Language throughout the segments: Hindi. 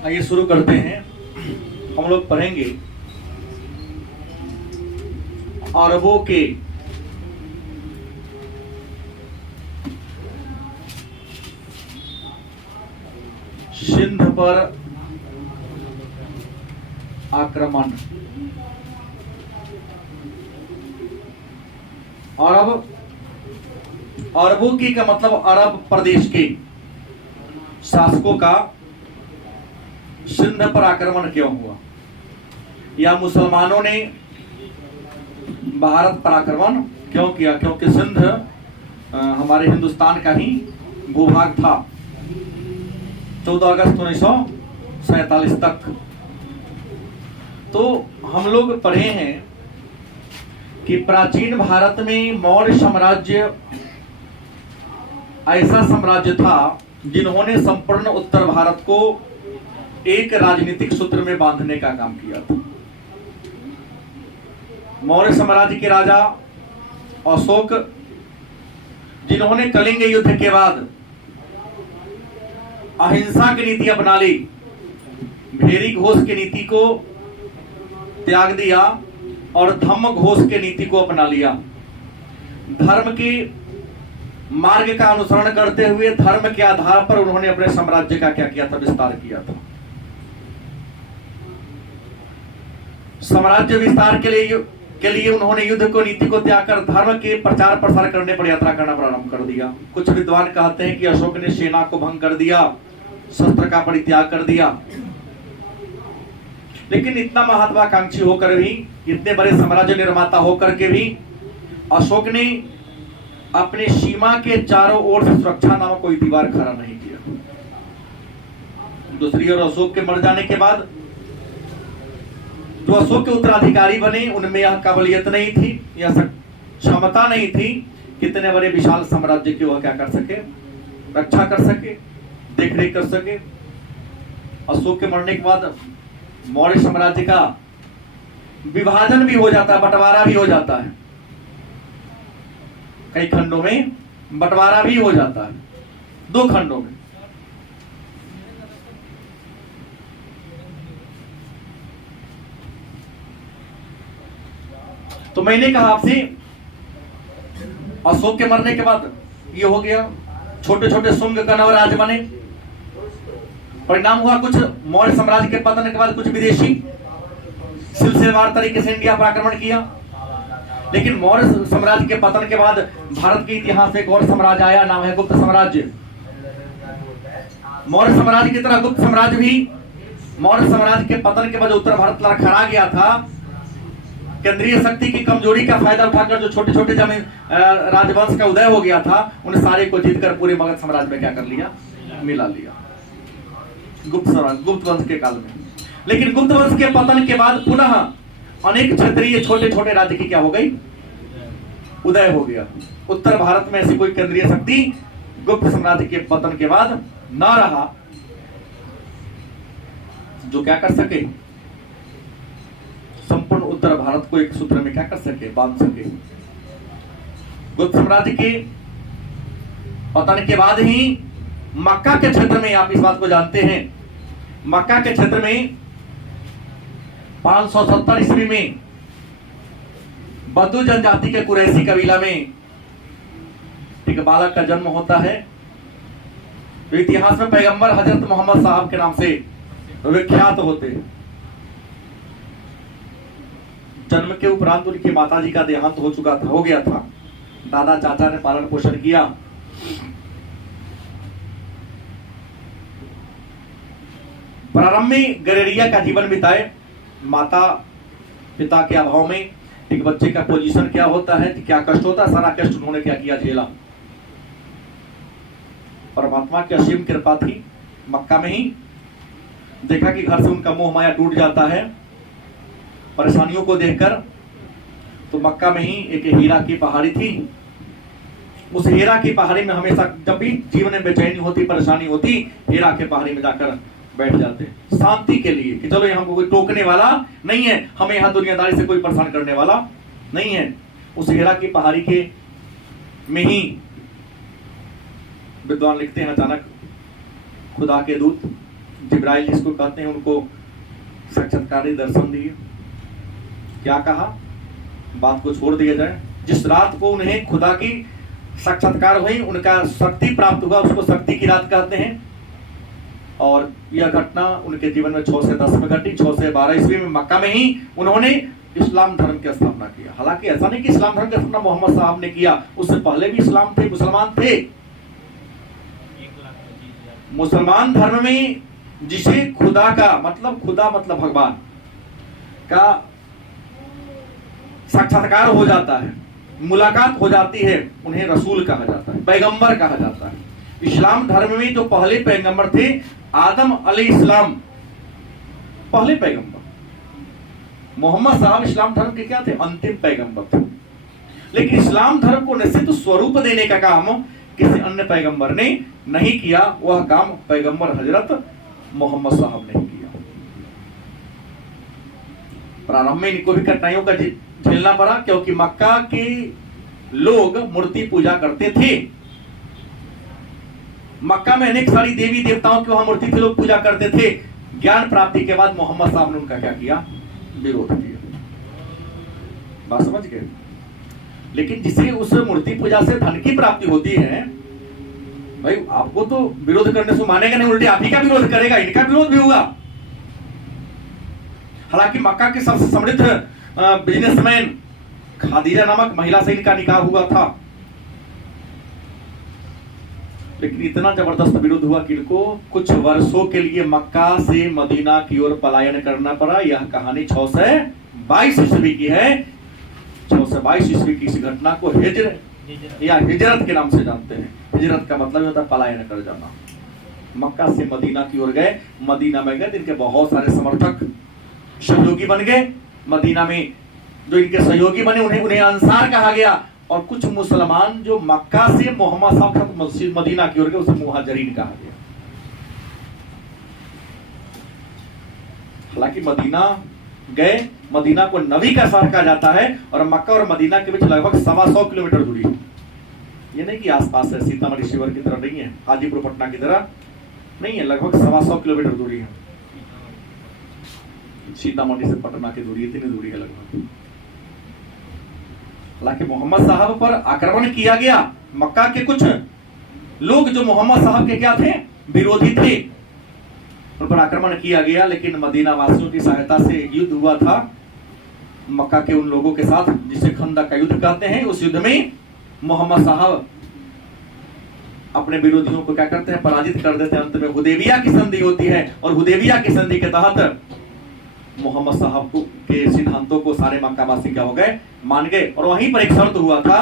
आइए शुरू करते हैं। हम लोग पढ़ेंगे अरबों के सिंध पर आक्रमण। अरबों की का मतलब अरब प्रदेश के शासकों का सिंध पर आक्रमण क्यों हुआ, या मुसलमानों ने भारत पर आक्रमण क्यों किया? क्योंकि सिंध हमारे हिंदुस्तान का ही भूभाग था 14 अगस्त 1947 तक। तो हम लोग पढ़े हैं कि प्राचीन भारत में मौर्य साम्राज्य ऐसा साम्राज्य था जिन्होंने संपूर्ण उत्तर भारत को एक राजनीतिक सूत्र में बांधने का काम किया था। मौर्य साम्राज्य के राजा अशोक, जिन्होंने कलिंग युद्ध के बाद अहिंसा की नीति अपना ली, भेरी घोष की नीति को त्याग दिया और धम्म घोष की नीति को अपना लिया। धर्म के मार्ग का अनुसरण करते हुए धर्म के आधार पर उन्होंने अपने साम्राज्य का क्या किया था? विस्तार किया था। साम्राज्य विस्तार के लिए उन्होंने युद्ध को नीति को त्याग कर धर्म के प्रचार प्रसार करने पर यात्रा करना प्रारंभ कर दिया। कुछ विद्वान कहते हैं कि अशोक ने सेना को भंग कर दिया, शस्त्र का परित्याग कर दिया। लेकिन इतना महत्वाकांक्षी होकर भी, इतने बड़े साम्राज्य निर्माता होकर के भी अशोक ने अपने सीमा के चारों ओर से सुरक्षा नामक कोई दीवार खड़ा नहीं किया। दूसरी ओर अशोक के मर जाने के बाद जो अशोक के उत्तराधिकारी बने उनमें यह काबिलियत नहीं थी, यह क्षमता नहीं थी कितने बड़े विशाल साम्राज्य की वह क्या कर सके, रक्षा कर सके, देखरेख कर सके। अशोक के मरने के बाद मौर्य साम्राज्य का विभाजन भी हो जाता है, बंटवारा भी हो जाता है, कई खंडों में बंटवारा भी हो जाता है, 2 खंडों में। तो मैंने कहा आपसे अशोक के मरने के बाद ये हो गया, छोटे छोटे शुंग कनव राज बने। परिणाम हुआ कुछ मौर्य साम्राज्य के पतन के बाद कुछ विदेशी सिलसिलेवार तरीके से इंडिया पर आक्रमण किया। लेकिन मौर्य साम्राज्य के पतन के बाद भारत के इतिहास में एक और साम्राज्य आया, नाम है गुप्त साम्राज्य। मौर्य साम्राज्य की तरह गुप्त साम्राज्य भी मौर्य साम्राज्य के पतन के बाद उत्तर भारत लड़खड़ा गया था। केंद्रीय शक्ति की कमजोरी का फायदा उठाकर जो छोटे छोटे जमीन राजवंश का उदय हो गया था, उन सारे को जीतकर पूरे मगध साम्राज्य में क्या कर लिया? मिला लिया, गुप्त वंश के काल में। लेकिन गुप्त वंश के पतन के बाद पुनः अनेक क्षेत्रीय छोटे छोटे राज्य की क्या हो गई? उदय हो गया। उत्तर भारत में ऐसी कोई केंद्रीय शक्ति गुप्त साम्राज्य के पतन के बाद न रहा जो क्या कर सके, संपूर्ण उत्तर भारत को एक सूत्र में क्या कर सके, बांध सके। गुप्त साम्राज्य के पतन के बाद ही मक्का के क्षेत्र में, आप इस बात को जानते हैं, मक्का के क्षेत्र में 570 ईस्वी में बद्दू जनजाति के कुरैशी कबीला में एक बालक का जन्म होता है। तो इतिहास में पैगंबर हजरत मोहम्मद साहब के नाम से विख्यात होते हैं। जन्म के उपरांत उनकी माताजी का देहांत हो गया था। दादा चाचा ने पालन पोषण किया। प्रारंभ में गरेरिया का जीवन बिताए। माता पिता के अभाव में एक बच्चे का पोजीशन क्या होता है, क्या कष्ट होता है, सारा कष्ट उन्होंने क्या किया? झेला। परमात्मा की असीम कृपा थी। मक्का में ही देखा कि घर से उनका मोह माया टूट जाता है परेशानियों को देखकर। तो मक्का में ही एक हीरा की पहाड़ी थी। उस हीरा की पहाड़ी में हमेशा जब भी जीवन में बेचैनी होती, परेशानी होती, हीरा के पहाड़ी में जाकर बैठ जाते शांति के लिए कि चलो यहाँ कोई टोकने वाला नहीं है, हमें यहाँ दुनियादारी से कोई परेशान करने वाला नहीं है। उस हीरा की पहाड़ी के में ही विद्वान लिखते हैं अचानक खुदा के दूत जिब्राइल जिसको कहते हैं, उनको साक्षात्कारी दर्शन दिए। क्या कहा, बात को छोड़ दिया जाए। जिस रात को उन्हें खुदा की साक्षात्कार हुई, उनका शक्ति प्राप्त हुआ, उसको शक्ति की रात कहते हैं। और यह घटना उनके जीवन में 6 से 10 में घटी। 6 से 12 ईस्वी में मक्का में ही उन्होंने इस्लाम धर्म की स्थापना किया। हालांकि ऐसा नहीं कि इस्लाम धर्म की स्थापना मोहम्मद साहब ने किया, उससे पहले भी इस्लाम थे, मुसलमान थे। मुसलमान धर्म में जिसे खुदा का मतलब, खुदा मतलब भगवान का साक्षात्कार हो जाता है, मुलाकात हो जाती है, उन्हें रसूल कहा जाता है, पैगंबर कहा जाता है। इस्लाम धर्म में जो पहले पैगंबर थे, आदम अलैहिस्सलाम पहले पैगंबर। मोहम्मद साहब इस्लाम धर्म के क्या थे, अंतिम पैगंबर थे। लेकिन इस्लाम धर्म को निश्चित स्वरूप देने का काम किसी अन्य पैगंबर ने नहीं किया। वह काम पैगंबर हजरत मोहम्मद साहब ने किया। प्रारंभ में इनको भी कठिनाइयों का झेलना पड़ा, क्योंकि मक्का के लोग मूर्ति पूजा करते थे। मक्का में अनेक सारी देवी देवताओं की वहां मूर्ति थे, लोग पूजा करते थे। ज्ञान प्राप्ति के बाद मोहम्मद साहब ने उनका क्या किया, विरोध किया। बात समझ गए। लेकिन जिसे उस मूर्ति पूजा से धन की प्राप्ति होती है, भाई आपको तो विरोध करने से मानेगा नहीं, उल्टे आप ही का विरोध करेगा, इनका विरोध भी होगा। हालांकि मक्का के सबसे समृद्ध बिजनेसमैन खादीजा नामक महिला से इनका निकाह हुआ था, लेकिन इतना जबरदस्त विरोध हुआ कि इनको कुछ वर्षों के लिए मक्का से मदीना की ओर पलायन करना पड़ा। यह कहानी 6 से 22 ईस्वी की है। 6 से 22 ईस्वी की इस घटना को हिजर या हिजरत के नाम से जानते हैं। हिजरत का मतलब होता है पलायन कर जाना। मक्का से मदीना की ओर गए, मदीना में गए, इनके बहुत सारे समर्थक सहयोगी बन गए। मदीना में जो इनके सहयोगी बने उन्हें अंसार कहा गया। और कुछ मुसलमान जो मक्का से मोहम्मद साहब मस्जिद मदीना की ओर गए, उसे मुहाजिरीन कहा गया। हालांकि मदीना गए, मदीना को नबी का शहर कहा जाता है, और मक्का और मदीना के बीच लगभग 125 किलोमीटर दूरी है। ये नहीं कि आसपास है, सीतामढ़ी शिवर की तरह नहीं है, हाजीपुर पटना की तरह नहीं है, लगभग 125 किलोमीटर दूरी है। सीतामढ़ी से पटना की दूरी, इतनी दूरी है लगभग। हालांकि मोहम्मद साहब पर आक्रमण किया गया। मक्का के कुछ लोग जो मोहम्मद साहब के क्या थे, विरोधी थे, उन पर आक्रमण किया गया। लेकिन मदीना वासियों की सहायता से युद्ध हुआ था मक्का के उन लोगों के साथ, जिसे खंदक का युद्ध कहते हैं। उस युद्ध में मोहम्मद साहब अपने विरोधियों को क्या करते हैं, पराजित कर देते हैं। अंत में हुदैबिया की संधि होती है, और हुदैबिया की संधि के तहत मोहम्मद साहब के सिद्धांतों को सारे मक्कावासी क्या हो गए, मान गए। और वहीं पर एक शर्त हुआ था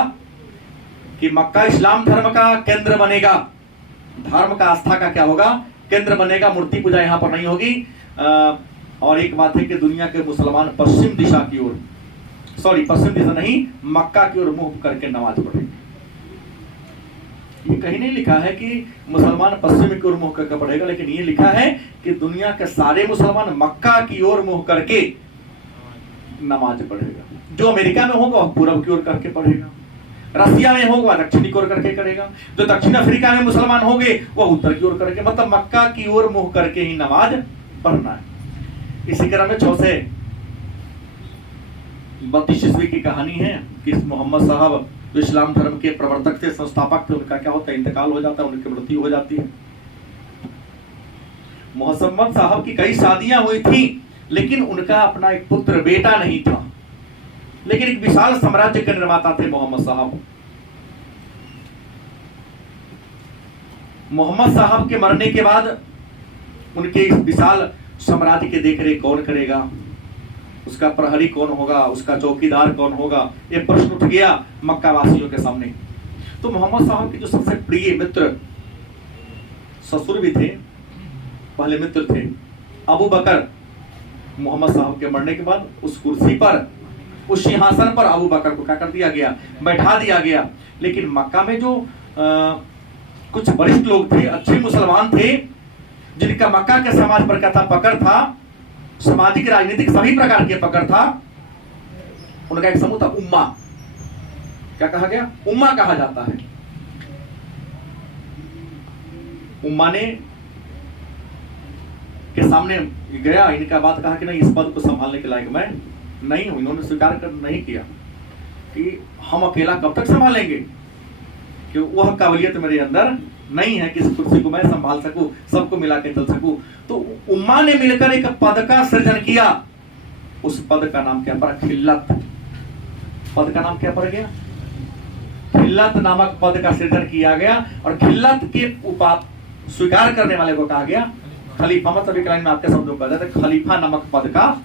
कि मक्का इस्लाम धर्म का केंद्र बनेगा, धर्म का आस्था का क्या होगा, केंद्र बनेगा। मूर्ति पूजा यहाँ पर नहीं होगी। और एक बात है कि दुनिया के मुसलमान पश्चिम दिशा की ओर, पश्चिम दिशा नहीं, मक्का की ओर मुंह करके नमाज पढ़ेंगे। ये कहीं नहीं लिखा है कि मुसलमान पश्चिम की ओर मुंह करके पढ़ेगा, लेकिन ये लिखा है कि दुनिया के सारे मुसलमान मक्का की ओर मुंह करके नमाज पढ़ेगा। जो अमेरिका में होगा वह पूर्व की ओर करके पढ़ेगा, रसिया में होगा दक्षिणी की ओर करके करेगा, जो दक्षिण अफ्रीका में मुसलमान होंगे वह उत्तर की ओर करके, मतलब मक्का की ओर मुंह करके ही नमाज पढ़ना है। इसी क्रम में 6 से 32 ईस्वी की कहानी है कि मोहम्मद साहब जो इस्लाम धर्म के प्रवर्तक थे, संस्थापक थे, उनका क्या होता है, इंतकाल हो जाता है, उनकी मृत्यु हो जाती है। मोहम्मद साहब की कई शादियां हुई थी, लेकिन उनका अपना एक पुत्र बेटा नहीं था। लेकिन एक विशाल साम्राज्य के निर्माता थे मोहम्मद साहब। मोहम्मद साहब के मरने के बाद उनके इस विशाल साम्राज्य की देखरेख कौन करेगा, उसका प्रहरी कौन होगा, उसका चौकीदार कौन होगा, यह प्रश्न उठ गया मक्का वासियों के सामने। तो मोहम्मद साहब के जो सबसे प्रिय मित्र, ससुर भी थे, पहले मित्र थे, अबू बकर, मोहम्मद साहब के मरने के बाद उस कुर्सी पर, उस सिंहासन पर अबू बकर को क्या कर दिया गया, बैठा दिया गया। लेकिन मक्का में जो कुछ वरिष्ठ लोग थे, अच्छे मुसलमान थे, जिनका मक्का के समाज पर क्या था, पकड़ था, सामाजिक राजनीतिक सभी प्रकार के पकड़ था, उनका एक समूह था उम्मा। क्या कहा गया, उम्मा कहा जाता है। उम्मा ने के सामने गया, इनका बात कहा कि नहीं, इस पद को संभालने के लायक मैं नहीं हूं। इन्होंने स्वीकार कर नहीं किया कि हम अकेला कब तक संभालेंगे, कि वह काबिलियत मेरे अंदर नहीं है कि इस कुर्सी को मैं संभाल सकूं, सबको मिला के चल सकूं। तो उम्मा ने मिलकर एक पद का सृजन किया। उस पद का नाम क्या पड़ा? खिल्लत। पद का नाम क्या पड़ गया? खिल्लत नामक पद का सृजन किया गया। और खिल्लत के स्वीकार करने वाले को कहा गया खलीफा। मतलब एक लाइन में आपके शब्दों को कहते हैं, खलीफा नामक पद का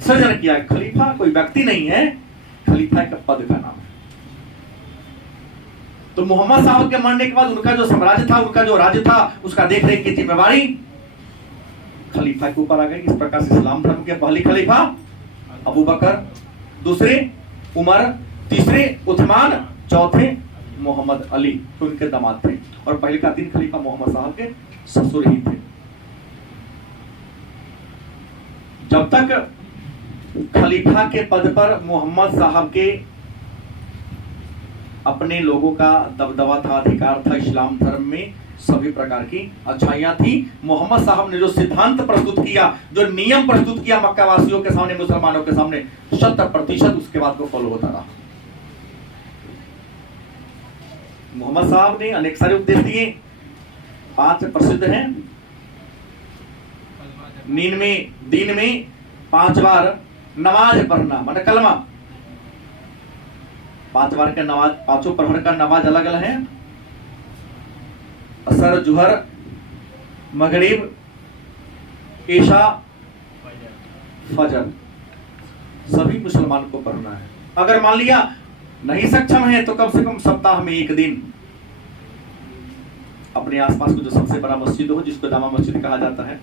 सृजन किया। खलीफा कोई व्यक्ति नहीं है, खलीफा एक पद का नाम है। तो मोहम्मद साहब के मरने के बाद उनका जो साम्राज्य था, उनका जो राज्य था, उसका देख रेख की जिम्मेवारी खलीफा के ऊपर आ गई। इस प्रकार से इस्लाम धर्म के पहले खलीफा अबू बकर, दूसरे उमर, तीसरे उस्मान, चौथे मोहम्मद अली, तो उनके दामाद थे। और पहले का 3 खलीफा मोहम्मद साहब के ससुर ही थे। जब तक खलीफा के पद पर मोहम्मद साहब के अपने लोगों का दबदबा था, अधिकार था, इस्लाम धर्म में सभी प्रकार की अच्छाइयां थी। मोहम्मद साहब ने जो सिद्धांत प्रस्तुत किया, जो नियम प्रस्तुत किया मक्का वासियों के सामने, मुसलमानों के सामने, 100% उसके बाद को फॉलो होता रहा। मोहम्मद साहब ने अनेक सारे उपदेश दिए, 5 प्रसिद्ध हैं। दिन में 5 बार नमाज पढ़ना, माने कलमा। 5 बार का नमाज, 5 प्रहर का नमाज अलग अलग है। असर, जुहर, मगरिब, ईशा, फजर, सभी मुसलमान को पढ़ना है। अगर मान लिया नहीं सक्षम है तो कम से कम सप्ताह में 1 दिन अपने आसपास को जो सबसे बड़ा मस्जिद हो, जिसको जामा मस्जिद कहा जाता है,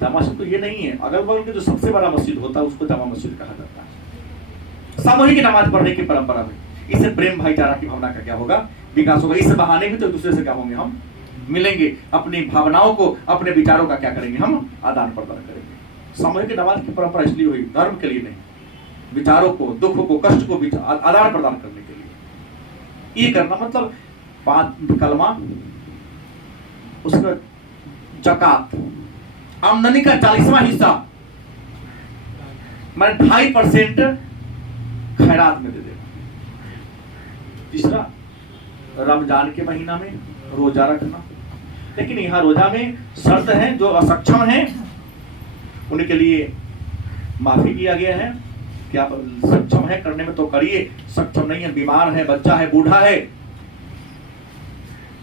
जामा मस्जिद तो ये नहीं है, अगल बगल के जो सबसे बड़ा मस्जिद होता है उसको जामा मस्जिद कहा जाता है, सामूहिक नमाज पढ़ने की परंपरा में। इससे प्रेम भाईचारा की भावना का क्या होगा? विकास होगा। इस बहाने भी तो दूसरे से क्या होंगे? हम मिलेंगे, अपनी भावनाओं को, अपने विचारों का क्या करेंगे? हम आदान प्रदान करेंगे। सामूहिक नमाज की परंपरा इसलिए हुई, धर्म के लिए नहीं, विचारों को, दुख को, कष्ट को आदान प्रदान करने के लिए। ये करना मतलब 5 कलमा, उसका जकात, आमदनी का 40वां हिस्सा मैं 2.5% खैरात में दे देगा। तीसरा, रमजान के महीना में रोजा रखना। लेकिन यहाँ रोजा में शर्त है, जो असक्षम हैं उनके लिए माफी किया गया है कि आप सक्षम है करने में तो करिए, सक्षम नहीं है, बीमार है, बच्चा है, बूढ़ा है,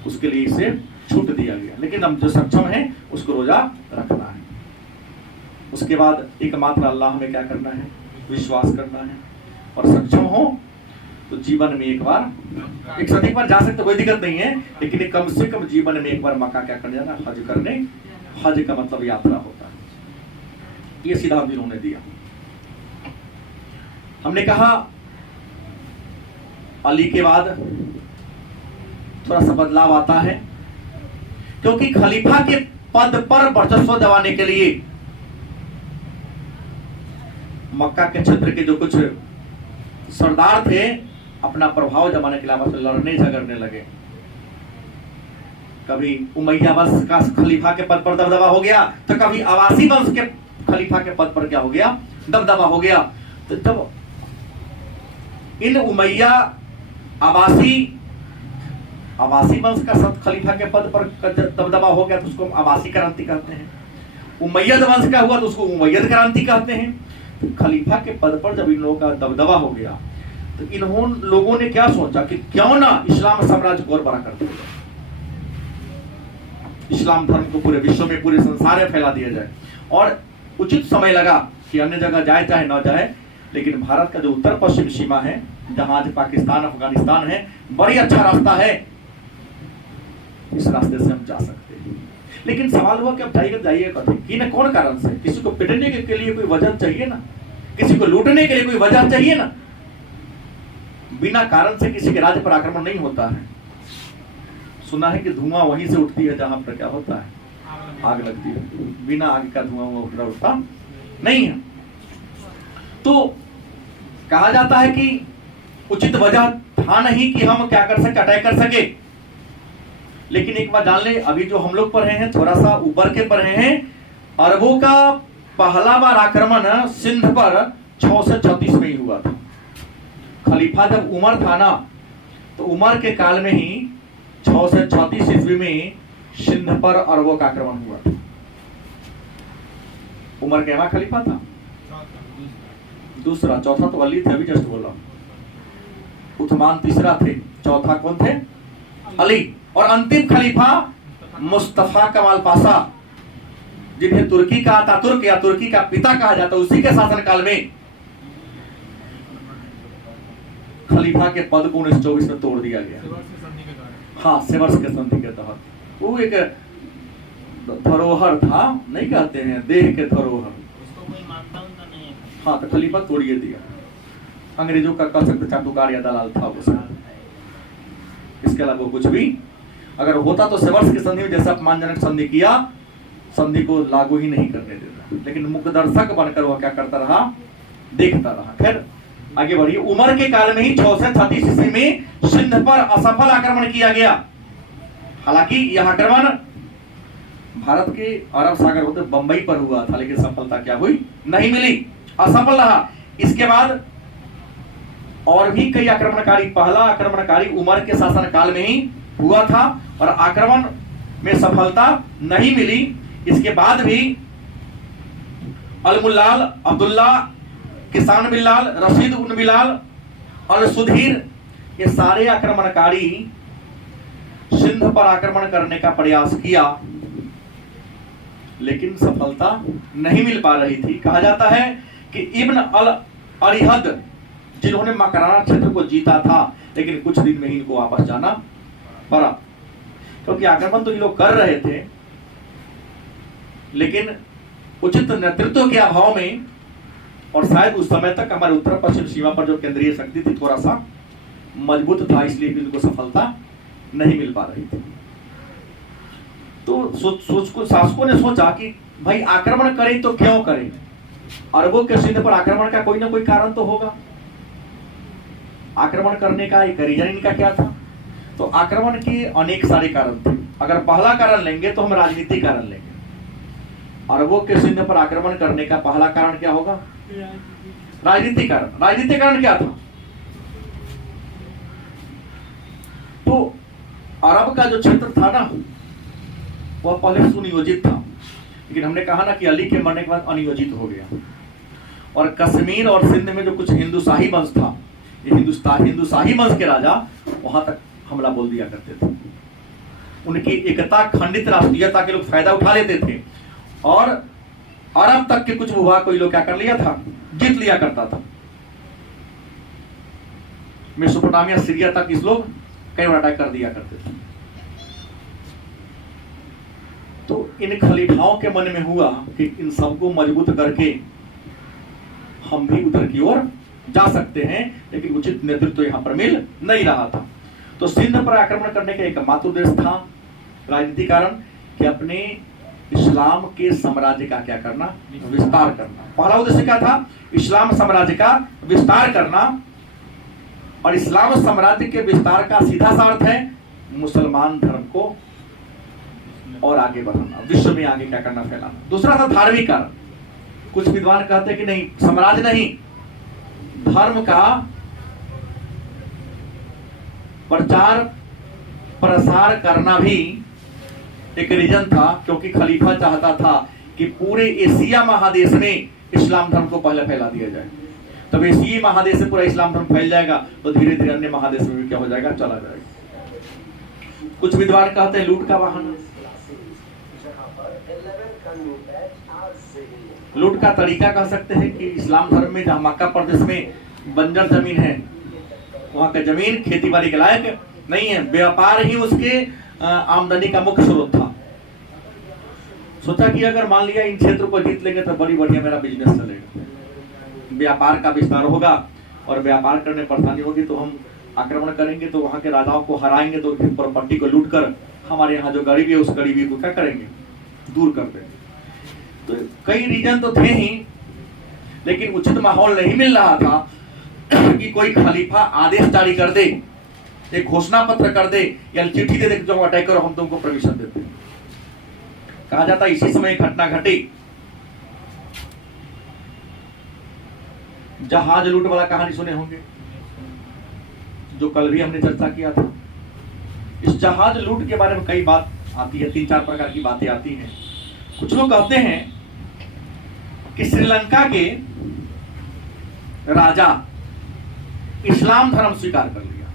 उसके लिए इसे छूट दिया गया। लेकिन हम जो सक्षम है उसको रोजा रखना है। उसके बाद एकमात्र अल्लाह में क्या करना है? विश्वास करना है। और सक्षम हो तो जीवन में एक से अधिक बार जा सकते, कोई दिक्कत नहीं है, लेकिन कम से कम जीवन में एक बार मक्का क्या करने जाना? हज करने। हज का मतलब यात्रा होता है। ये सिद्धांत इन्होंने दिया। हमने कहा अली के बाद थोड़ा सा बदलाव आता है, क्योंकि खलीफा के पद पर वर्चस्व दिलाने के लिए मक्का के क्षेत्र के जो कुछ सरदार थे, अपना प्रभाव जमाने के लिए आपस में लड़ने झगड़ने लगे। कभी उमैया वंश का खलीफा के पद पर दबदबा हो गया, तो कभी अब्बासी वंश के खलीफा के पद पर क्या हो गया? दबदबा हो गया। तो जब इन उमैया अब्बासी वंश का खलीफा के पद पर दबदबा हो गया तो उसको अब्बासी क्रांति कहते हैं। उमैयद वंश का हुआ तो उसको उमैयद क्रांति कहते हैं। तो खलीफा के पद पर जब इन लोगों का दबदबा हो गया तो इन्होंने लोगों ने क्या सोचा कि क्यों ना इस्लाम साम्राज्य को और बड़ा कर दिया जाए, इस्लाम धर्म को पूरे विश्व में, पूरे संसार में फैला दिया जाए। और उचित समय लगा कि अन्य जगह जाए चाहे ना जाए, लेकिन भारत का जो उत्तर पश्चिम सीमा है, जहां आज पाकिस्तान, अफगानिस्तान है, बड़ी अच्छा रास्ता है, इस रास्ते से हम जा सकते हैं। लेकिन सवाल हुआ कि अब जाइएगा कि न कौन कारण से? किसी को पिटने के लिए कोई वजह चाहिए ना, किसी को लूटने के लिए कोई वजह चाहिए ना। बिना कारण से किसी के राज्य पर आक्रमण नहीं होता है। सुना है कि धुआं वहीं से उठती है जहां पर क्या होता है? आग लगती है। बिना आग का धुआं उठता नहीं है। तो कहा जाता है कि उचित वजह था नहीं कि हम क्या कर सके, अटैक कर सके। लेकिन एक बात जान ले, अभी जो हम लोग पढ़े हैं, थोड़ा सा ऊपर के पढ़े हैं, अरबों का पहला बार आक्रमण सिंध पर 636 में ही हुआ था। खलीफा जब उमर था ना, तो उमर के काल में ही 636 ईस्वी में सिंध पर अरबों का आक्रमण हुआ था। उमर कहवा खलीफा था? दूसरा। चौथा तो अली थे, अभी जस्ट बोला। उस्मान तीसरा थे, चौथा कौन थे? अली। और अंतिम खलीफा मुस्तफा कमाल पाशा, जिन्हें तुर्की का अतातुर्क या तुर्की का पिता कहा जाता, उसी के शासनकाल में खलीफा के पद को 1924 में तोड़ दिया गया। हाँ, सेवर्स के संधि के तहत। वो एक धरोहर था, नहीं कहते हैं देह के धरोहर। हाँ, तो खलीफा तोड़िए दिया। अंग्रेजों का कह सकते चाटुकार या दलाल था वो। इसके अलावा कुछ भी अगर होता तो सेवर्स की संधि में जैसा अपमानजनक संधि किया, संधि को लागू ही नहीं करने देता। लेकिन मुखदर्शक बनकर वह क्या करता रहा? देखता रहा। खैर आगे बढ़िए। उमर के काल में ही 636 ईस्वी में सिंध पर असफल आक्रमण किया गया। हालांकि यह आक्रमण भारत के अरब सागर होते बंबई पर हुआ था, लेकिन सफलता क्या हुई? नहीं मिली, असफल रहा। इसके बाद और भी कई आक्रमणकारी, पहला आक्रमणकारी उमर के शासनकाल में ही हुआ था और आक्रमण में सफलता नहीं मिली। इसके बाद भी अलमुल्लाल, अब्दुल्ला, किसान बिल्लाल, रशीद उन बिलाल और सुधीर, ये सारे आक्रमणकारी सिंध पर आक्रमण करने का प्रयास किया, लेकिन सफलता नहीं मिल पा रही थी। कहा जाता है कि इब्न अल अरिहद, जिन्होंने मकराना क्षेत्र को जीता था, लेकिन कुछ दिन में ही इनको वापस जाना पड़ा, क्योंकि आक्रमण तो ये लोग कर रहे थे, लेकिन उचित नेतृत्व के अभाव में, और शायद उस समय तक हमारे उत्तर पश्चिम सीमा पर जो केंद्रीय शक्ति थी थोड़ा सा मजबूत था, इसलिए इनको सफलता नहीं मिल पा रही थी। तो शासकों ने सोचा कि भाई आक्रमण करें तो क्यों करें? अरबों के सिंध पर आक्रमण का कोई ना कोई कारण तो होगा। आक्रमण करने का एक रीजन इनका क्या था? तो आक्रमण के अनेक सारे कारण थे। अगर पहला कारण लेंगे तो हम राजनीतिक कारण लेंगे। अरबों के सिंध पर आक्रमण करने का पहला कारण क्या होगा? राजनीतिक कारण। राजनीतिक कारण क्या था? तो अरब का जो क्षेत्र था ना, वह पहले सुनियोजित था, लेकिन हमने कहा ना कि अली के मरने के बाद अनियोजित हो गया। और कश्मीर और सिंध में जो कुछ हिंदुशाही वंश था, ये हिंदुशाही वंश के राजा वहां तक हमला बोल दिया करते थे। उनकी एकता, खंडित राष्ट्रीयता के लोग फायदा उठा लेते थे, और अरब तक के कुछ भूभाग को ये लोग क्या कर लिया था? जीत लिया करता था। मेसोपोटामिया, सीरिया तक इस लोग कई बार अटैक कर दिया करते थे। तो इन खलीफाओं के मन में हुआ कि इन सबको मजबूत करके हम भी उधर की ओर जा सकते हैं, लेकिन उचित नेतृत्व यहां पर मिल नहीं रहा था। तो सिंध पर आक्रमण करने का एकमात्र उद्देश्य था राजनीतिक कारण, कि अपने इस्लाम के साम्राज्य का क्या करना? विस्तार करना। पहला उद्देश्य क्या था? इस्लाम साम्राज्य का विस्तार करना। और इस्लाम साम्राज्य के विस्तार का सीधा सा अर्थ है मुसलमान धर्म को और आगे बढ़ाना, विश्व में आगे क्या करना? फैलाना। दूसरा था धार्मिक कारण। कुछ विद्वान कहते हैं कि नहीं, साम्राज्य नहीं, धर्म का प्रचार प्रसार करना भी एक रीजन था, क्योंकि खलीफा चाहता था कि पूरे एशिया महादेश में इस्लाम धर्म को पहले फैला दिया जाए। तब एशिया महादेश से पूरा इस्लाम धर्म फैल जाएगा तो धीरे धीरे अन्य महादेश में भी क्या हो जाएगा? चला जाएगा। कुछ विद्वान कहते हैं लूट का वाहन। लूट का तरीका कह सकते हैं कि इस्लाम धर्म में जहां मक्का प्रदेश में बंजर जमीन है, वहां का जमीन खेती बाड़ी के लायक नहीं है, व्यापार ही उसके आमदनी का मुख्य स्रोत था। सोचा कि अगर मान लिया इन क्षेत्रों को जीत लेंगे तो बड़ी बढ़िया मेरा बिजनेस चलेगा, व्यापार का विस्तार होगा, और व्यापार करने परेशानी होगी तो हम आक्रमण करेंगे, तो वहां के राजाओं को हराएंगे, तो प्रॉपर्टी को लूट कर हमारे यहाँ जो गरीबी है उस गरीबी को क्या करेंगे? दूर कर देंगे। तो कई रीजन तो थे ही, लेकिन उचित माहौल नहीं मिल रहा था कि कोई खलीफा आदेश जारी कर दे, एक घोषणा पत्र कर दे या चिट्ठी दे दे, जो अटैक करो हम तुमको परमिशन देते हैं। कहा जाता है इसी समय घटना घटी जहाज लूट वाला कहानी सुने होंगे, जो कल भी हमने चर्चा किया था। इस जहाज लूट के बारे में कई बात आती है, 3-4 प्रकार की बातें आती हैं। कुछ लोग कहते हैं कि श्रीलंका के राजा इस्लाम धर्म स्वीकार कर लिया।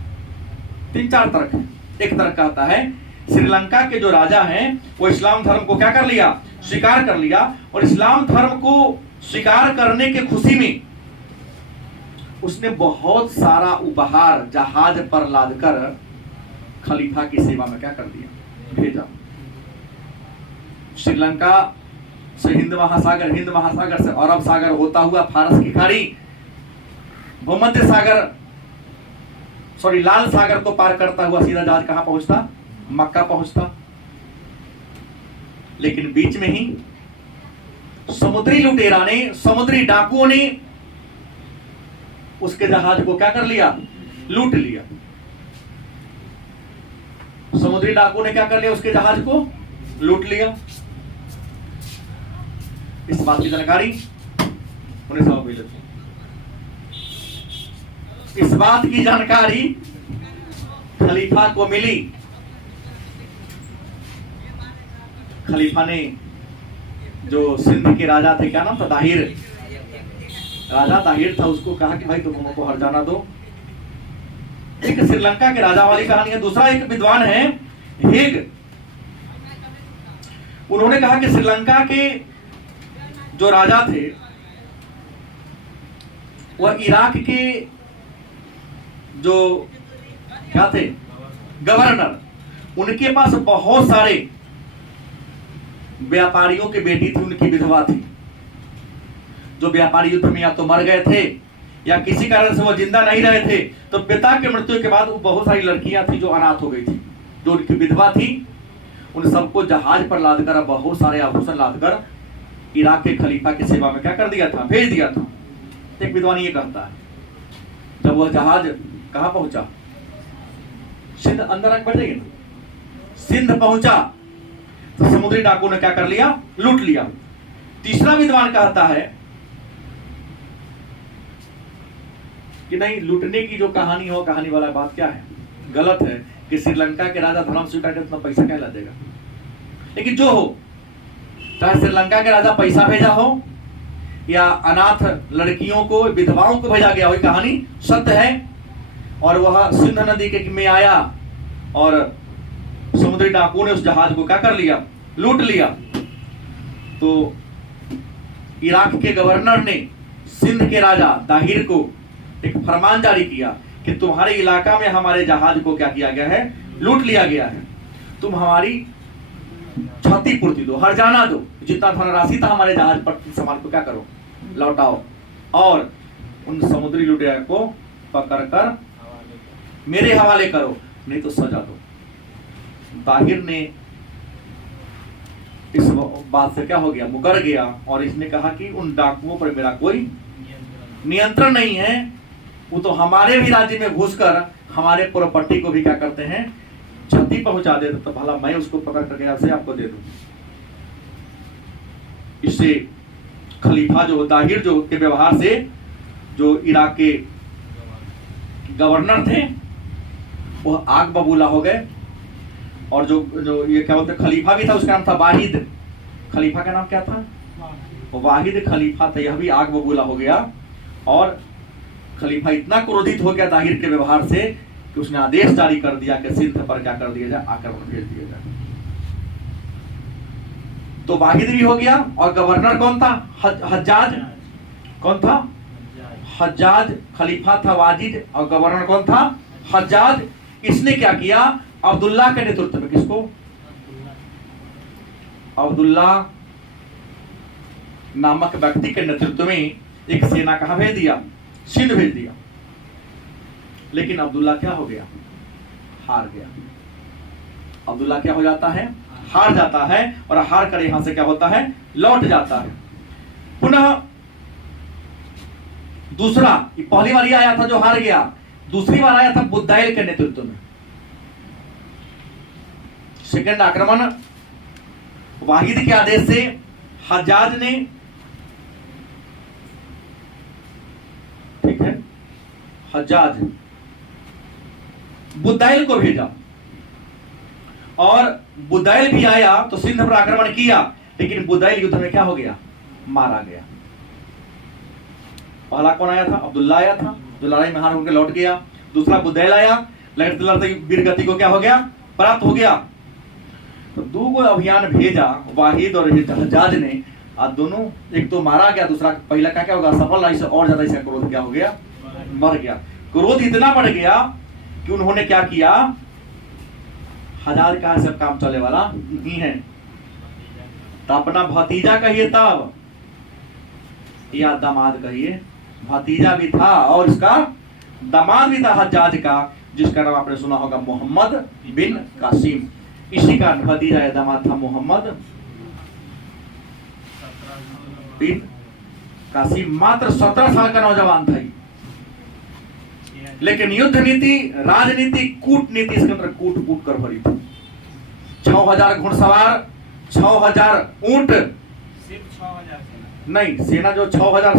3-4 तर्क है। एक तर्क कहता है श्रीलंका के जो राजा हैं वो इस्लाम धर्म को क्या कर लिया, स्वीकार कर लिया, और इस्लाम धर्म को स्वीकार करने के खुशी में उसने बहुत सारा उपहार जहाज पर लादकर खलीफा की सेवा में क्या कर दिया, भेजा। श्रीलंका से हिंद महासागर से अरब सागर होता हुआ फारस की खाड़ी, भूमध्य सागर लाल सागर को पार करता हुआ सीधा जहाज कहां पहुंचता, मक्का पहुंचता। लेकिन बीच में ही समुद्री लुटेरा ने, समुद्री डाकुओं ने उसके जहाज को क्या कर लिया, लूट लिया। समुद्री डाकुओं ने क्या कर लिया, उसके जहाज को लूट लिया। इस बात की जानकारी इस बात की जानकारी खलीफा को मिली। खलीफा ने, जो सिंध के राजा थे, क्या नाम था, दाहिर, राजा दाहिर था, उसको कहा कि भाई तुम हमको हर जाना दो। एक श्रीलंका के राजा वाली कहानी है। दूसरा एक विद्वान है हेग, उन्होंने कहा कि श्रीलंका के जो राजा थे वह इराक के जो क्या थे, गवर्नर, उनके पास बहुत सारे व्यापारियों की बेटी थी, उनकी विधवा थी। जो व्यापारी युद्ध में या तो मर गए थे या किसी कारण से वो जिंदा नहीं रहे थे, तो पिता के मृत्यु के बाद बहुत सारी लड़कियां थी जो अनाथ हो गई थी, जो उनकी विधवा थी। उन सबको जहाज पर लादकर, बहुत सारे आभूषण लादकर इराक के खलीफा की सेवा में क्या कर दिया था, भेज दिया था। एक विद्वान ये कहता है जब वह जहाज कहां पहुंचा, सिंध, अंदर आग बढ़ जाएगी ना, सिंध पहुंचा तो समुद्री डाकुओं ने क्या कर लिया, लूट लिया। तीसरा विद्वान कहता है कि नहीं, लूटने की जो कहानी हो, कहानी वाला बात क्या है, गलत है कि श्रीलंका के राजा धर्म स्वीकार के उतना पैसा क्या ला देगा। लेकिन जो हो, चाहे श्रीलंका के राजा पैसा भेजा हो या अनाथ लड़कियों को, विधवाओं को भेजा गया हो, कहानी सत्य है। और वह सिंध नदी के में आया और समुद्री डाकुओं ने उस जहाज को क्या कर लिया, लूट लिया। तो इराक के गवर्नर ने सिंध के राजा दाहिर को एक फरमान जारी किया कि तुम्हारे इलाका में हमारे जहाज को क्या किया गया है, लूट लिया गया है, तुम हमारी क्षतिपूर्ति दो, हर्जाना दो, जितना धनराशि था हमारे जहाज पर सामान को क्या करो, लौटाओ, और उन समुद्री लुटेरों को पकड़कर मेरे हवाले करो, नहीं तो सजा दो। दाहिर ने इस बात से क्या हो गया, मुकर गया, और इसने कहा कि उन डाकुओं पर मेरा कोई नियंत्रण नहीं है, वो तो हमारे भी राज्य में घुसकर हमारे प्रॉपर्टी को भी क्या करते हैं, क्षति पहुंचा देते, तो भला मैं उसको पकड़ करके आपसे आपको दे दूं। इससे खलीफा जो दाहिर जो के व्यवहार से जो इराक के गवर्नर थे वह आग बबूला हो गए। और जो ये क्या बोलते, खलीफा भी था, उसका नाम था वाहिद, खलीफा का नाम क्या था, वाहिद खलीफा था, यह भी आग बबूला हो गया। और खलीफा इतना क्रोधित हो गया दाहिर के व्यवहार से कि उसने आदेश जारी कर दिया कि सिंध पर क्या कर दिया जाए, आक्रमण भेज दिया जाए। तो वाहिद भी हो गया, और गवर्नर कौन था, हज्जाज, कौन था, हज्जाज। खलीफा था वाजिद और गवर्नर कौन था, हज्जाज। इसने क्या किया, अब्दुल्ला के नेतृत्व में, किसको, अब्दुल्ला नामक व्यक्ति के नेतृत्व में एक सेना कहां भेज दिया, सिंध भेज दिया। लेकिन अब्दुल्ला क्या हो गया, हार गया। अब्दुल्ला क्या हो जाता है, हार जाता है, और हार कर यहां से क्या होता है, लौट जाता है। पुनः दूसरा, पहली बार आया था जो हार गया, दूसरी बार आया था बुद्दाइल के नेतृत्व में। सेकंड आक्रमण वाहिद के आदेश से हज्जाज ने हज्जाज बुदैल को भेजा, और बुदैल भी आया तो सिंध पर आक्रमण किया, लेकिन बुदैल युद्ध में क्या हो गया? मारा गया। पहला कौन आया था? अब्दुल्ला आया था, जो लड़ाई में हार होकर लौट गया। दूसरा बुदैल आया, लड़ते लड़ते वीर गति को क्या हो गया? प्राप्त हो गया। तो दो अभियान भेजा वाहिद और हज्जाज ने, और दोनों, एक तो मारा गया, दूसरा पहला का क्या होगा? सफल रहा। और ज्यादा इसका क्रोध क्या हो गया? मर गया। क्रोध इतना बढ़ गया कि उन्होंने क्या किया? हजार का सब काम चले वाला नहीं है, तो अपना भतीजा कहिए तब, या दामाद कहिए, भतीजा भी था और इसका दामाद भी था हज्जाज का, जिसका नाम आपने सुना होगा मोहम्मद बिन कासिम। इसी का भतीजा या दामाद था मोहम्मद बिन कासिम। मात्र 17 साल का नौजवान था, लेकिन युद्ध नीति, राजनीति, कूटनीति इसके अंदर कूट कूट कर भरी थी। 6000 घुड़सवार, 6000 ऊंट, सिर्फ 6000 नहीं, सेना जो 6000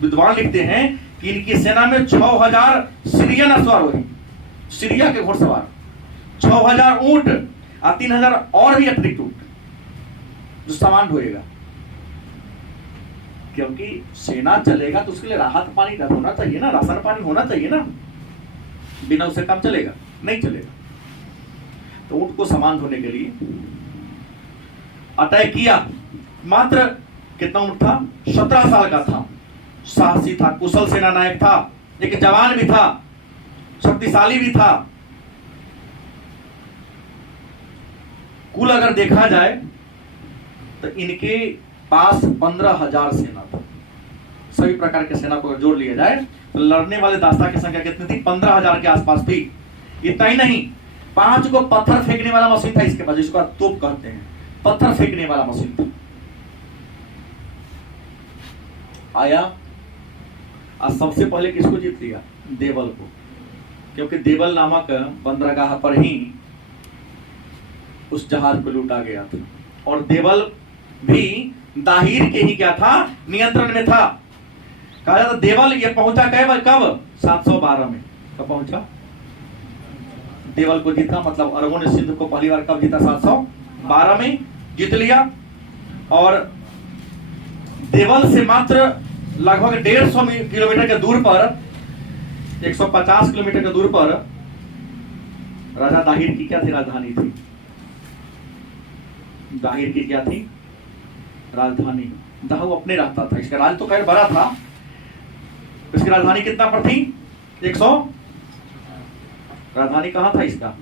विद्वान लिखते हैं कि इनकी सेना में 6000 सीरियन अश्वारोही, सीरिया के घुड़सवार, 6000 ऊंट और 3000 और भी अतिरिक्त ऊंट जो सामान ढोएगा। क्योंकि सेना चलेगा तो उसके लिए राहत पानी होना चाहिए ना, राशन पानी होना चाहिए ना, बिना उसे काम चलेगा? नहीं चलेगा। तो ऊंट को सामान ढोने के लिए अटैक किया। मात्र कितना उम्र था? 17 साल का था। साहसी था, कुशल सेना नायक था, एक जवान भी था, शक्तिशाली भी था। कुल अगर देखा जाए तो इनके पास 15,000 सेना था। सभी प्रकार के सेना को जोड़ लिया जाए तो लड़ने वाले दास्ता की संख्या कितनी थी? 15,000 के आसपास थी। इतना ही नहीं, 5 को पत्थर फेंकने वाला मशीन था इसके पास, जिसको तोप कहते हैं, पत्थर फेंकने वाला मशीन था। आया और सबसे पहले किसको जीत लिया? देवल को, क्योंकि देवल नामक बंदरगाह पर ही उस जहाज को लूटा गया था, और देवल भी दाहिर के ही क्या था? नियंत्रण में था। कहा जाता देवल ये पहुंचा कब? 712 में। कब पहुंचा? देवल को जीता, मतलब अरबों ने सिंध को पहली बार कब जीता? 712 में जीत लिया। और देवल से मात्र लगभग 150 किलोमीटर के दूर पर, 150 किलोमीटर के दूर पर राजा दाहिर की क्या थी? राजधानी थी। दाहिर की क्या थी? राजधानी। दाहू अपने रहता था, इसका राज तो खैर बड़ा था। इसकी राजधानी कितना पर थी? 100। राजधानी कहां था इसका?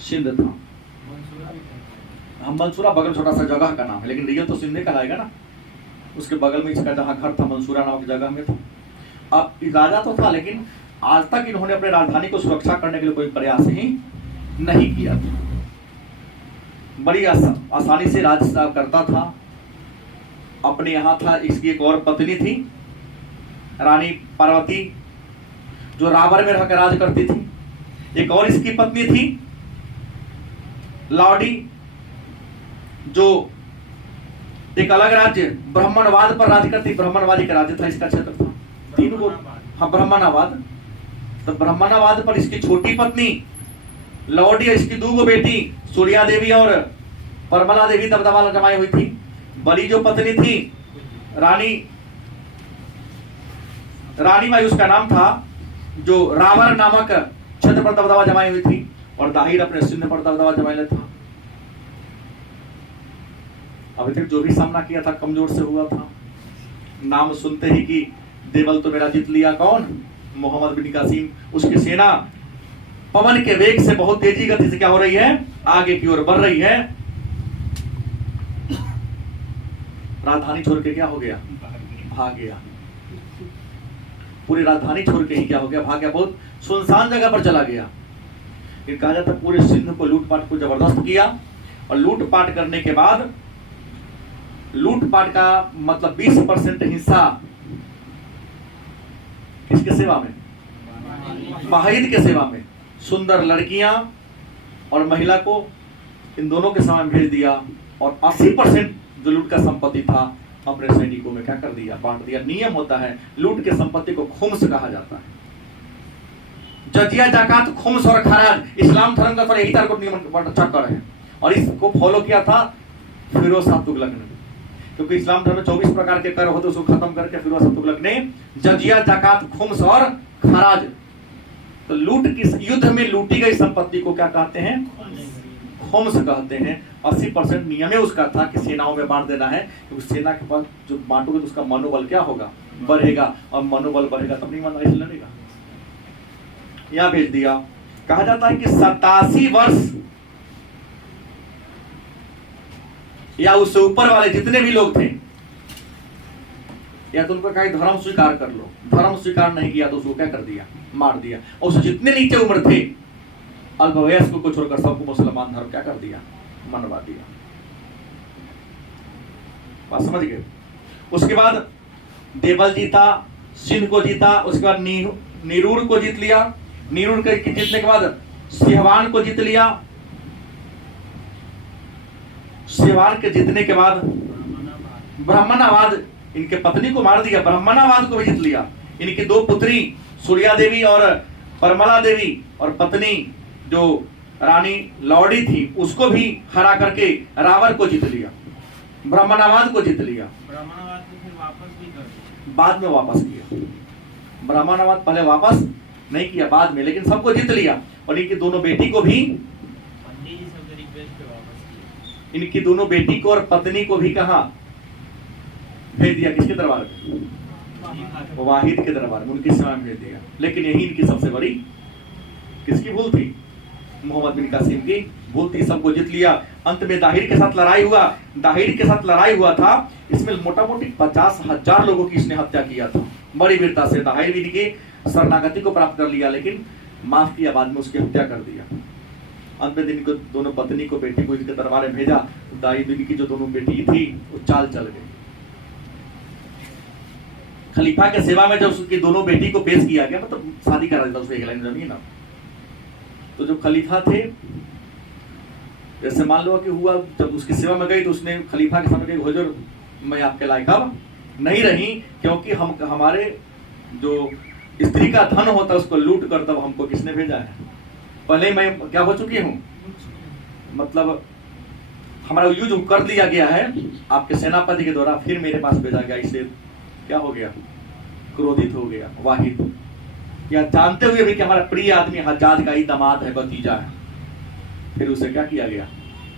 सिंध था। हम मंसूरा बगल छोटा सा जगह का नाम है, लेकिन रियल तो सिंध का आएगा ना। उसके बगल में इसका जहां घर था मंसूरा नाम की जगह में था। अब राजा तो था, लेकिन आज तक इन्होंने अपने राजधानी को सुरक्षा करने के लिए कोई प्रयास ही नहीं किया था। बड़ी आसानी से राज करता था। अपने यहां था, इसकी एक और पत्नी थी रानी पार्वती, जो रावर में रहकर राज करती थी। एक और इसकी पत्नी थी लाउडी, जो एक अलग राज्य ब्राह्मणवाद पर राज करती। ब्राह्मणवादी का राज्य था, इसका क्षेत्र था। तीनों को, हाँ, ब्राह्मणवाद। तो ब्राह्मणवाद पर इसकी छोटी पत्नी लाउडी, इसकी 2 बेटी सूर्या देवी और परमला देवी दबदबा जमाई हुई थी। बड़ी जो पत्नी थी रानी माई उसका नाम था, जो रावर नामक क्षेत्र पर दबदबा जमाई हुई थी। और दाहिर अपने सिंध पर दबदबा जमाए था। अभी तक जो भी सामना किया था कमजोर से हुआ था। नाम सुनते ही कि देवल तो मेरा जीत लिया, कौन? मोहम्मद बिन कासिम। उसकी सेना पवन के वेग से बहुत तेजी गति से क्या हो रही है? आगे की ओर बढ़ रही है। राजधानी छोड़ के क्या हो गया? भाग गया। पूरी राजधानी छोड़ के ही क्या हो गया? भाग गया। बहुत सुनसान जगह पर चला गया। फिर कहा जाता पूरे सिंध को लूटपाट को जबरदस्त किया, और लूटपाट करने के बाद, लूटपाट का मतलब 20% हिस्सा किसके सेवा में? वाहिद के सेवा में। सुंदर लड़कियां और महिला को इन दोनों के सामने भेज दिया, और 80% जो लूट का संपत्ति था अपने सैनिकों में क्या कर दिया? बांट दिया। नियम होता है, लूट के संपत्ति को खुम्स कहा जाता है। जजिया, जाकात, खुम्स और खराज, इस्लाम धर्म का यही तारक नियम चक्कर है। और इसको फॉलो किया था फिरोज शाह तुगलक ने, क्योंकि इस्लाम धर्म में 24 प्रकार के कर होते, उसको खत्म करके फिरोज शाह तुगलक ने जजिया, जाकात, खुम्स और खराज, तो लूट किस युद्ध में लूटी गई संपत्ति को क्या कहते हैं? खुम्स कहते हैं। 80% नियम ही उसका था कि सेनाओं में बांट देना है, क्योंकि सेना के पास जो बांटोगे तो उसका मनोबल क्या होगा? बढ़ेगा, और मनोबल बढ़ेगा तब नहीं ईमानदारी से लड़ेगा। यहां भेज दिया। कहा जाता है कि 87 वर्ष या उससे ऊपर वाले जितने भी लोग थे, या तो उनको कहा धर्म स्वीकार कर लो, धर्म स्वीकार नहीं किया तो उसको क्या कर दिया? मार दिया। और उससे जितने नीचे उम्र थे अल्पवयस्क को छोड़कर सबको मुसलमान धर्म क्या कर दिया? मनवा दिया। बात समझ गए? उसके बाद देवल जीता, सिंध को जीता, उसके बाद नीरूर को जीत लिया, नीरूर के जीतने के बाद सिहवान को जीत लिया, सिहवान के जीतने के बाद ब्राह्मणाबाद, इनके पत्नी को मार दिया, ब्राह्मणाबाद को भी जीत लिया। इनकी 2 पुत्री सूर्या देवी और परमला देवी, और पत्नी जो रानी लौड़ी थी उसको भी हरा करके रावण को जीत लिया, ब्राह्मणाबाद को जीत लिया। ब्राह्मणाबाद को फिर वापस भी कर दिया, बाद में वापस किया। ब्राह्मणाबाद पहले वापस नहीं किया, बाद में, लेकिन सबको जीत लिया। और इनकी दोनों बेटी को भी, पंडित जी सब रिक्वेस्ट पे वापस किया। इनकी दोनों बेटी को और पत्नी को भी कहा भेज दिया? किसके दरबार में? वाहिद के दरबार में, उनके समय भेज दिया। लेकिन यही इनकी सबसे बड़ी किसकी भूल थी? मोहम्मद बिन कासिम की भूल थी। सबको जीत लिया। अंत में दाहिर के साथ लड़ाई हुआ। दाहिर के साथ लड़ाई हुआ था, इसमें मोटा मोटी 50,000 लोगों की इसने हत्या किया था। बड़ी वीरता से दाहिर भी की शरणागति को प्राप्त कर लिया, लेकिन माफ किया, बाद में उसकी हत्या कर दिया। अंत में दिन को दोनों पत्नी को, बेटी को इसके दरबार में भेजा। दाहिर बीवी की जो दोनों बेटी थी वो चाल चल गई। खलीफा के सेवा में जब उसकी दोनों बेटी को पेश किया गया, मतलब शादी करा देता उसको एक लाइन जमीन ना, तो जो खलीफा थे, जैसे मान लो कि हुआ, जब उसकी सेवा में गई तो उसने खलीफा के सामने कहा, हुजूर मैं आपके लायक अब नहीं रही, क्योंकि हम हमारे जो स्त्री का धन होता है उसको लूट कर तब हमको किसने भेजा है? पहले मैं क्या हो चुकी हूँ, मतलब हमारा यूज कर दिया गया है आपके सेनापति के द्वारा, फिर मेरे पास भेजा गया। इससे क्या हो गया? क्रोधित हो गया वाहिद, या जानते हुए भी कि हमारा प्रिय आदमी हज्जाज का ही दामाद है, भतीजा है। फिर उसे क्या किया गया?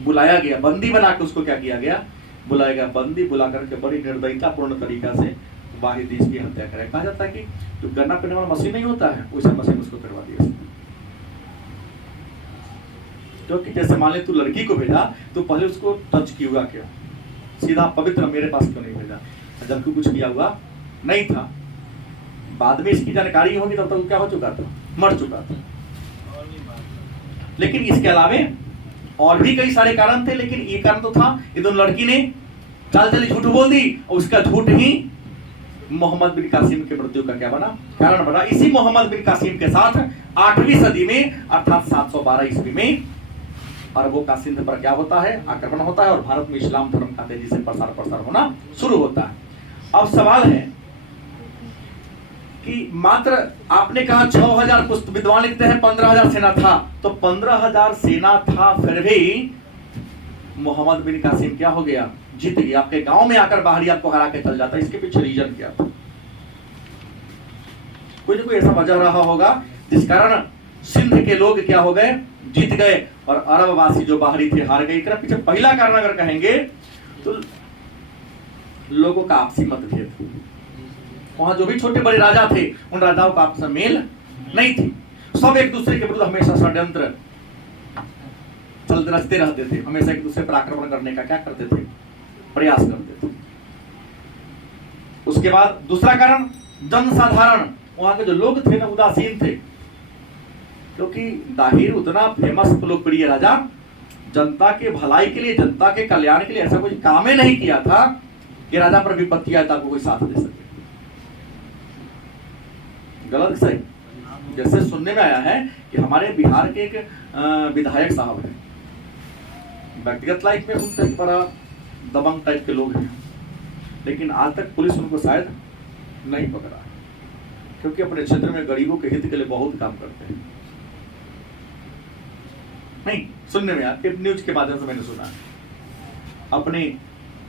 बुलाया गया, बंदी बना के उसको क्या किया गया? बुलाया गया। बंदी बुला करके बड़ी निर्दयता पूर्ण तरीका से वाहिद इसकी हत्या करे। कहा जाता है कि जो गन्ना पीने वाला मशीन नहीं होता है, उसे मशीन उसको करवा दिया। क्योंकि जैसे मान ले तू लड़की को भेजा तो पहले उसको टच किया हुआ क्या? सीधा पवित्र मेरे पास क्यों नहीं भेजा? जबकि कुछ किया हुआ नहीं था। बाद में इसकी जानकारी होगी तब तक क्या हो चुका था? मर चुका था। लेकिन इसके अलावे और भी कई सारे कारण थे, लेकिन ये कारण तो था, ये दोनों लड़की ने चाल चली झूठ बोल दी, और उसका झूठ ही मोहम्मद बिन कासिम के मृत्यु का क्या बना? कारण बना। इसी मोहम्मद बिन कासिम के साथ 8वीं सदी में अर्थात 712 ईस्वी में अरबों का सिंध पर क्या होता है? आक्रमण होता है, और भारत में इस्लाम धर्म का तेजी से प्रसार होना शुरू होता है। अब सवाल है कि मात्र आपने कहा 6,000 कुछ विद्वान लिखते हैं 15,000 सेना था, तो 15,000 सेना था, फिर भी मोहम्मद बिन कासिम क्या हो गया? जीत गया। आपके गांव में आकर बाहरी आपको हरा के चल जाता। इसके पीछे रीजन क्या था? कोई ना कोई ऐसा वजह रहा होगा जिस कारण सिंध के लोग क्या हो गए? जीत गए, और अरबवासी जो बाहरी थे हार गए। पीछे पहला कारण अगर कहेंगे तो लोगों का आपसी मतभेद। वहां जो भी छोटे बड़े राजा थे, उन राजाओं का आपस में मेल नहीं थी। सब एक दूसरे के विरुद्ध हमेशा षड्यंत्र रचते रहते थे। हमेशा एक दूसरे पर आक्रमण करने का क्या करते थे? प्रयास करते थे। उसके बाद दूसरा कारण जनसाधारण, वहां के जो लोग थे ना उदासीन थे, क्योंकि दाहिर उतना फेमस लोकप्रिय राजा जनता के भलाई के लिए, जनता के कल्याण के लिए ऐसा कुछ काम ही नहीं किया था कि राजा पर विपत्ति आए तो आपको कोई साथ दे सके। गलत सही? जैसे सुनने में आया है कि हमारे बिहार के एक विधायक साहब हैं, व्यक्तिगत लाइफ में उनसे बड़ा दबंग टाइप के लोग हैं, लेकिन आज तक पुलिस उनको शायद नहीं पकड़ा। क्योंकि अपने क्षेत्र में गरीबों के हित के लिए बहुत काम करते हैं। नहीं, सुनने में आया, न्यूज के माध्यम से मैंने सुना, अपने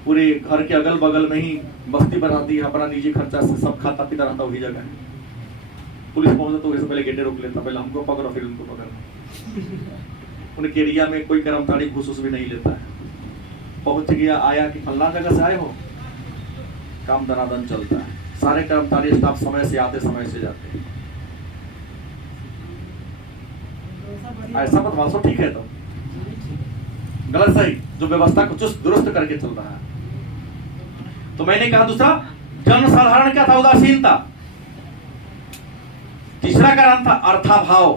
पूरे घर के अगल बगल में ही बस्ती बनाती है, अपना निजी खर्चा से सब खाता पीता रहता वही जगह है। पुलिस पहुंचता तो वैसे पहले गेटे रोक लेता, पहले हमको पकड़ो फिर उनको पकड़ो। उनके एरिया में कोई कर्मचारी घूस भी नहीं लेता है। पहुंच गया, आया कि फल्ला जगह से आए हो, काम दनादन चलता है। सारे कर्मचारी स्टाफ समय से आते, समय से जाते हैं। ऐसा बदमाश तो ठीक है, तो गलत सही जो व्यवस्था को चुस्त दुरुस्त करके चल रहा है। तो मैंने कहा दूसरा जन साधारण क्या था? उदासीनता। तीसरा कारण था अर्थाभाव,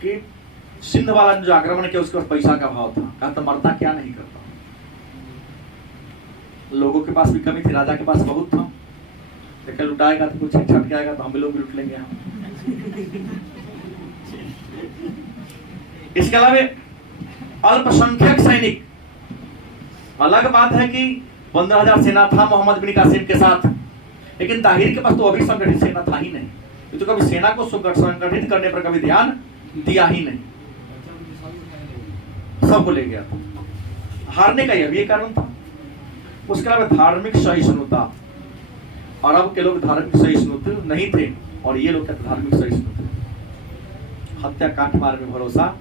कि सिंध वाला जो आक्रमण किया उसके पास पैसा का भाव था। कहा तो मरता क्या नहीं करता। लोगों के पास भी कमी थी, राजा के पास बहुत था। देखा लुटाएगा तो कुछ छट आएगा तो हम भी लोग भी लुट लेंगे। हम इसके अलावा अल्पसंख्यक सैनिक, अलग बात है कि 15,000 सेना था मोहम्मद बिन कासिम के साथ, लेकिन ताहिर के पास तो अभी संगठित सेना था ही नहीं। तो कभी सेना को संगठित करने पर कभी ध्यान दिया ही नहीं, सबको ले गया था। हारने का यह भी एक कारण था। उसके अलावा धार्मिक सहिष्णुता, अरब के लोग धार्मिक सहिष्णुता नहीं थे और ये लोग धार्मिक सहिष्णुता। हत्या काट मार में भरोसा,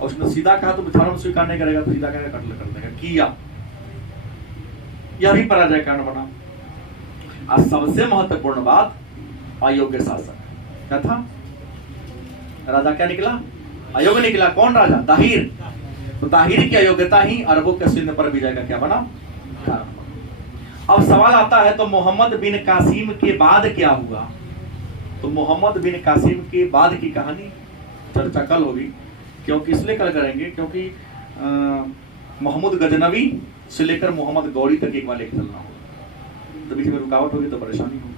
और उसने सीधा कहा तो धर्म स्वीकार नहीं करेगा तो सीधा कहेगा कत्ल कर देगा, किया। यह भी पराजय कारण बना। आज सबसे महत्वपूर्ण बात, अयोग्य शासक। क्या था? राजा क्या निकला? अयोग्य निकला। कौन राजा? ताहिर। तो ताहिर की अयोग्यता ही अरबों के सिंध पर विजय का क्या बना? अब सवाल आता है, तो मोहम्मद बिन कासिम के बाद क्या हुआ? तो मोहम्मद बिन कासिम के बाद की कहानी चर्चा कल होगी। क्योंकि इसलिए कल करेंगे क्योंकि मोहम्मद गजनवी से लेकर मोहम्मद गौरी तक एक बार लेकर चलना होगा, तो बीच में रुकावट होगी तो परेशानी होगी।